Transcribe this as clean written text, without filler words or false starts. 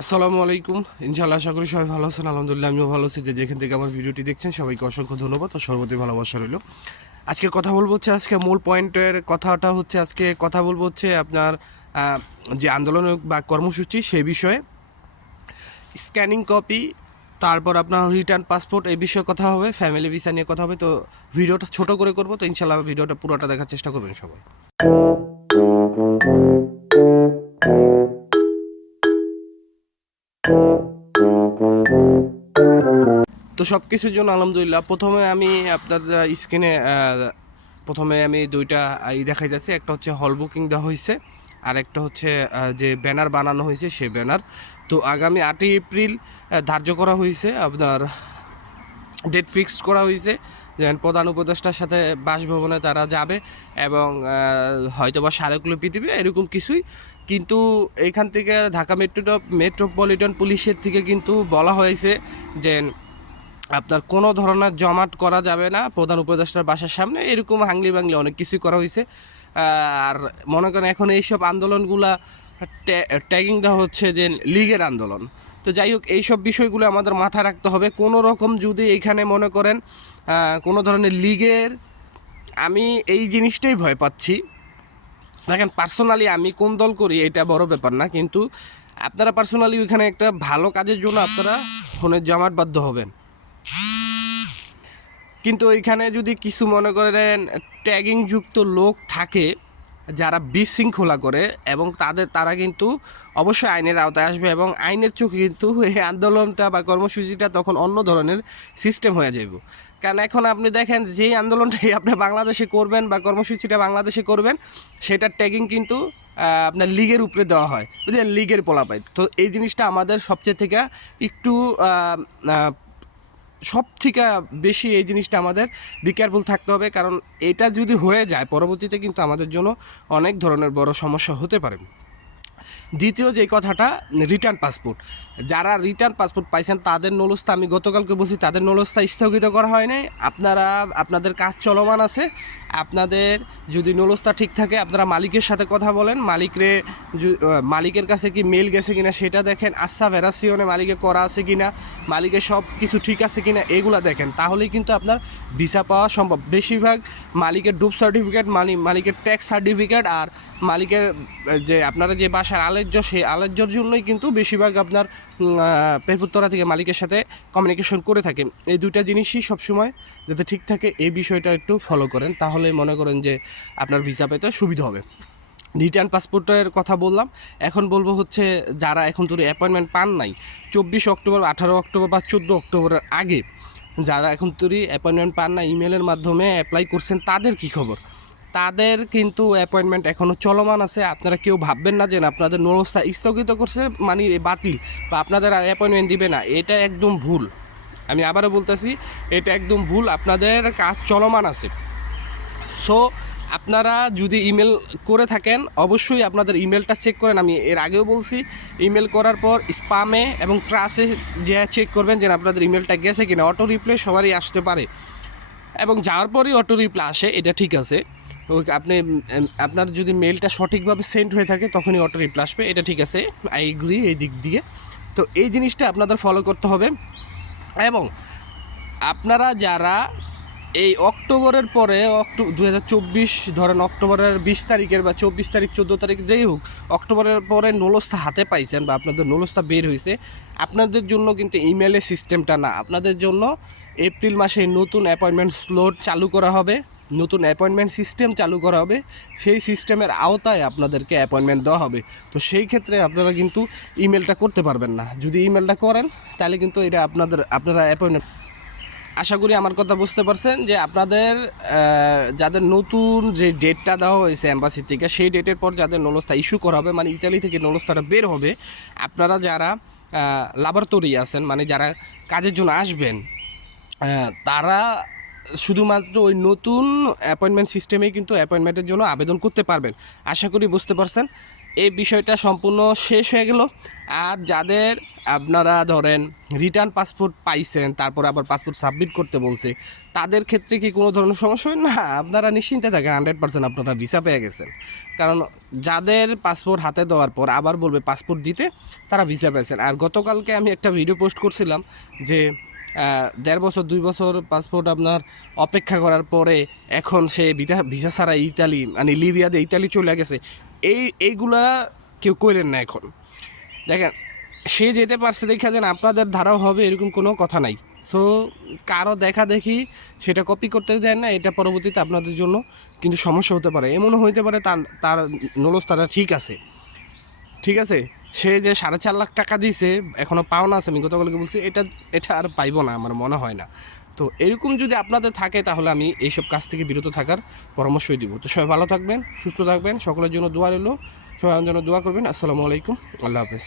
আসসালামু আলাইকুম। ইনশাআল্লাহ আশা করি সবাই ভালো আছেন। আলহামদুলিল্লাহ আমিও ভালো আছি। যেখান থেকে আমার ভিডিওটি দেখছেন সবাইকে অসংখ্য ধন্যবাদ ও সর্বদাই ভালোবাসা রইল। আজকে কথা বলবো হচ্ছে আজকে মূল পয়েন্টের কথাটা হচ্ছে আজকে কথা বলবো হচ্ছে আপনার যে আন্দোলন বা কর্মসূচি সেই বিষয়ে স্ক্যানিং কপি, তারপর আপনার রিটার্ন পাসপোর্ট এই বিষয়ে কথা হবে, ফ্যামিলি ভিসা নিয়ে কথা হবে। তো ভিডিওটা ছোট করে করবো, তো ইনশাআল্লাহ ভিডিওটা পুরোটা দেখার চেষ্টা করবেন সবাই। তো সব কিছুর জন্য আলহামদুলিল্লাহ প্রথমে আমি আপনার স্ক্রিনে প্রথমে আমি দুইটা দেখাই যাচ্ছে। একটা হচ্ছে হল বুকিং দেওয়া হয়েছে, আর একটা হচ্ছে যে ব্যানার বানানো হয়েছে সেই ব্যানার। তো আগামী 8ই এপ্রিল ধার্য করা হয়েছে, আপনার ডেট ফিক্সড করা হয়েছে যে প্রধান উপদেষ্টার সাথে বাসভবনে তারা যাবে এবং হয়তোবা স্মারকলিপি দিবে এরকম কিছুই। কিন্তু এখান থেকে ঢাকা মেট্রোপলিটন পুলিশের থেকে কিন্তু বলা হয়েছে যে আপনার কোনো ধরনের জমাট করা যাবে না প্রধান উপদেষ্টার বাসার সামনে, এরকম হাংলি বাংলি অনেক কিছুই করা হয়েছে। আর মনে করেন এখন এইসব আন্দোলনগুলা ট্যাগিং দেওয়া হচ্ছে যে লীগের আন্দোলন। তো যাই হোক, এইসব বিষয়গুলো আমাদের মাথায় রাখতে হবে। কোনো রকম যদি এখানে মনে করেন কোনো ধরনের লীগের, আমি এই জিনিসটাই ভয় পাচ্ছি। দেখেন, পার্সোনালি আমি কোন দল করি এটা বড় ব্যাপার না, কিন্তু আপনারা পার্সোনালি ওইখানে একটা ভালো কাজের জন্য আপনারা ফোনের জমাটবদ্ধ হবেন। কিন্তু ওইখানে যদি কিছু মনে করেন ট্যাগিং যুক্ত লোক থাকে যারা বিশৃঙ্খলা করে, এবং তারা কিন্তু অবশ্যই আইনের আওতায় আসবে, এবং আইনের চোখে কিন্তু এই আন্দোলনটা বা কর্মসূচিটা তখন অন্য ধরনের সিস্টেম হয়ে যাবে। কারণ এখন আপনি দেখেন, যেই আন্দোলনটাই আপনি বাংলাদেশে করবেন বা কর্মসূচিটা বাংলাদেশে করবেন, সেটার ট্যাগিং কিন্তু আপনার লীগের উপরে দেওয়া হয়, বুঝলেন, লীগের পোলাপাই। তো এই জিনিসটা আমাদের সবচেয়ে থেকে একটু সব থেকে বেশি এই জিনিসটা আমাদের বি কেয়ারফুল থাকতে হবে, কারণ এটা যদি হয়ে যায় পরবর্তীতে কিন্তু আমাদের জন্য অনেক ধরনের বড় সমস্যা হতে পারে। দ্বিতীয় যে কথাটা, রিটার্ন পাসপোর্ট, যারা রিটার্ন পাসপোর্ট পাইছেন তাদের নলস্তা, আমি গতকালকে বলছি, তাদের নলস্তা স্থগিত করা হয় নাই। আপনাদের কাজ চলমান আছে। আপনাদের যদি নলস্তা ঠিক থাকে, আপনারা মালিকের সাথে কথা বলেন, মালিকের কাছে কি মেল গেছে কিনা সেটা দেখেন, আস্থা ভেরাসিওনে মালিকে করা আছে কিনা, মালিকের সব কিছু ঠিক আছে কিনা এগুলা দেখেন, তাহলেই কিন্তু আপনার ভিসা পাওয়া সম্ভব। বেশিরভাগ মালিকের ডুপ সার্টিফিকেট, মালিকের ট্যাক্স সার্টিফিকেট, আর মালিকের যে আপনারা যে বাসার আলেজ্য, সেই আলেজ্যর জন্যই কিন্তু বেশিরভাগ আপনার পেরপুত্তরা থেকে মালিকের সাথে কমিউনিকেশন করে থাকে। এই দুইটা জিনিসই সবসময় যাতে ঠিক থাকে, এই বিষয়টা একটু ফলো করেন, তাহলে মনে করেন যে আপনার ভিসা পেতে সুবিধা হবে। রিটার্ন পাসপোর্টের কথা বললাম, এখন বলবো হচ্ছে যারা এখন তোর অ্যাপয়েন্টমেন্ট পান নাই 24 অক্টোবর, 18 অক্টোবর বা 14 অক্টোবরের আগে, যারা এখন তোরই অ্যাপয়েন্টমেন্ট পান না, ইমেলের মাধ্যমে অ্যাপ্লাই করছেন, তাদের কি খবর? তাদের কিন্তু অ্যাপয়েন্টমেন্ট এখনও চলমান আছে। আপনারা কেউ ভাববেন না যে আপনাদের নরস্থা স্থগিত করছে মানে বাতিল বা আপনাদের আর অ্যাপয়েন্টমেন্ট দিবে না, এটা একদম ভুল। আমি আবারও বলতেছি, এটা একদম ভুল। আপনাদের কাজ চলমান আছে। সো আপনারা যদি ইমেল করে থাকেন, অবশ্যই আপনাদের ইমেলটা চেক করেন। আমি এর আগেও বলছি, ইমেল করার পর স্পামে এবং ট্রাসে যে চেক করবেন যে আপনাদের ইমেলটা গেছে কিনা। অটো রিপ্লাই সবারই আসতে পারে, এবং যাওয়ার পরই অটো রিপ্লাই আসে, এটা ঠিক আছে। আপনার যদি মেলটা সঠিকভাবে সেন্ড হয়ে থাকে তখনই অটো রিপ্লাই আসবে, এটা ঠিক আছে, আই এগ্রি এই দিক দিয়ে। তো এই জিনিসটা আপনাদের ফলো করতে হবে। এবং আপনারা যারা এই অক্টোবরের পরে 2024 ধরেন অক্টোবরের 20 তারিখের বা 24 তারিখ 14 তারিখ যেই হোক, অক্টোবরের পরে নলস্তা হাতে পাইছেন বা আপনাদের নলস্তা বের হয়েছে, আপনাদের জন্য কিন্তু ইমেলের সিস্টেমটা না, আপনাদের জন্য এপ্রিল মাসে নতুন অ্যাপয়েন্টমেন্ট স্লট চালু করা হবে, নতুন অ্যাপয়েন্টমেন্ট সিস্টেম চালু করা হবে। সেই সিস্টেমের আওতায় আপনাদেরকে অ্যাপয়েন্টমেন্ট দেওয়া হবে। তো সেই ক্ষেত্রে আপনারা কিন্তু ইমেলটা করতে পারবেন না। যদি ইমেলটা করেন তাহলে কিন্তু এটা আপনারা অ্যাপয়েন্টমেন্ট, আশা করি আমার কথা বুঝতে পারছেন যে আপনাদের যাদের নতুন যে ডেটটা দেওয়া হয়েছে অ্যাম্বাসি থেকে, সেই ডেটের পর যাদের নলস্তা ইস্যু করা হবে, মানে ইতালি থেকে নলস্তাটা বের হবে, আপনারা যারা লাবরেটরি আছেন, মানে যারা কাজের জন্য আসবেন, তারা শুধুমাত্র ওই নতুন অ্যাপয়েন্টমেন্ট সিস্টেমেই কিন্তু অ্যাপয়েন্টমেন্টের জন্য আবেদন করতে পারবেন। আশা করি বুঝতে পারছেন। এই বিষয়টা সম্পূর্ণ শেষ হয়ে গেল। আর যাদের আপনারা ধরেন রিটার্ন পাসপোর্ট পাইছেন, তারপরে আবার পাসপোর্ট সাবমিট করতে বলছে, তাদের ক্ষেত্রে কি কোনো ধরনের সমস্যা হয় না? আপনারা নিশ্চিন্তে থাকেন, 100% আপনারা ভিসা পেয়ে গেছেন। কারণ যাদের পাসপোর্ট হাতে দেওয়ার পর আবার বলবে পাসপোর্ট দিতে, তারা ভিসা পেয়েছেন। আর গতকালকে আমি একটা ভিডিও পোস্ট করছিলাম যে 1.5 বছর 2 বছর পাসপোর্ট আপনার অপেক্ষা করার পরে এখন সে ভিসা ছাড়া ইতালি মানে লিবিয়াতে ইতালি চলে গেছে। এইগুলা কেউ করেন না এখন। দেখেন, সে যেতে পারছে দেখা যান আপনাদের ধারাও হবে, এরকম কোনো কথা নাই। সো কারো দেখা দেখি সেটা কপি করতে যায় না, এটা পরবর্তীতে আপনাদের জন্য কিন্তু সমস্যা হতে পারে। এমনও হইতে পারে তার নলস্তাটা ঠিক আছে, সে যে 4.5 লাখ টাকা দিয়েছে এখনও পাওনা আছে, আমি গতকালকে বলছি, এটা আর পাইবো না, আমার মনে হয় না। তো এরকম যদি আপনাদের থাকে তাহলে আমি এইসব কাজ থেকে বিরত থাকার পরামর্শই দিব। তো সবাই ভালো থাকবেন, সুস্থ থাকবেন, সকলের জন্য দোয়া রইল, সবাই আমার জন্য দোয়া করবেন। আসসালামু আলাইকুম, আল্লাহ হাফেজ।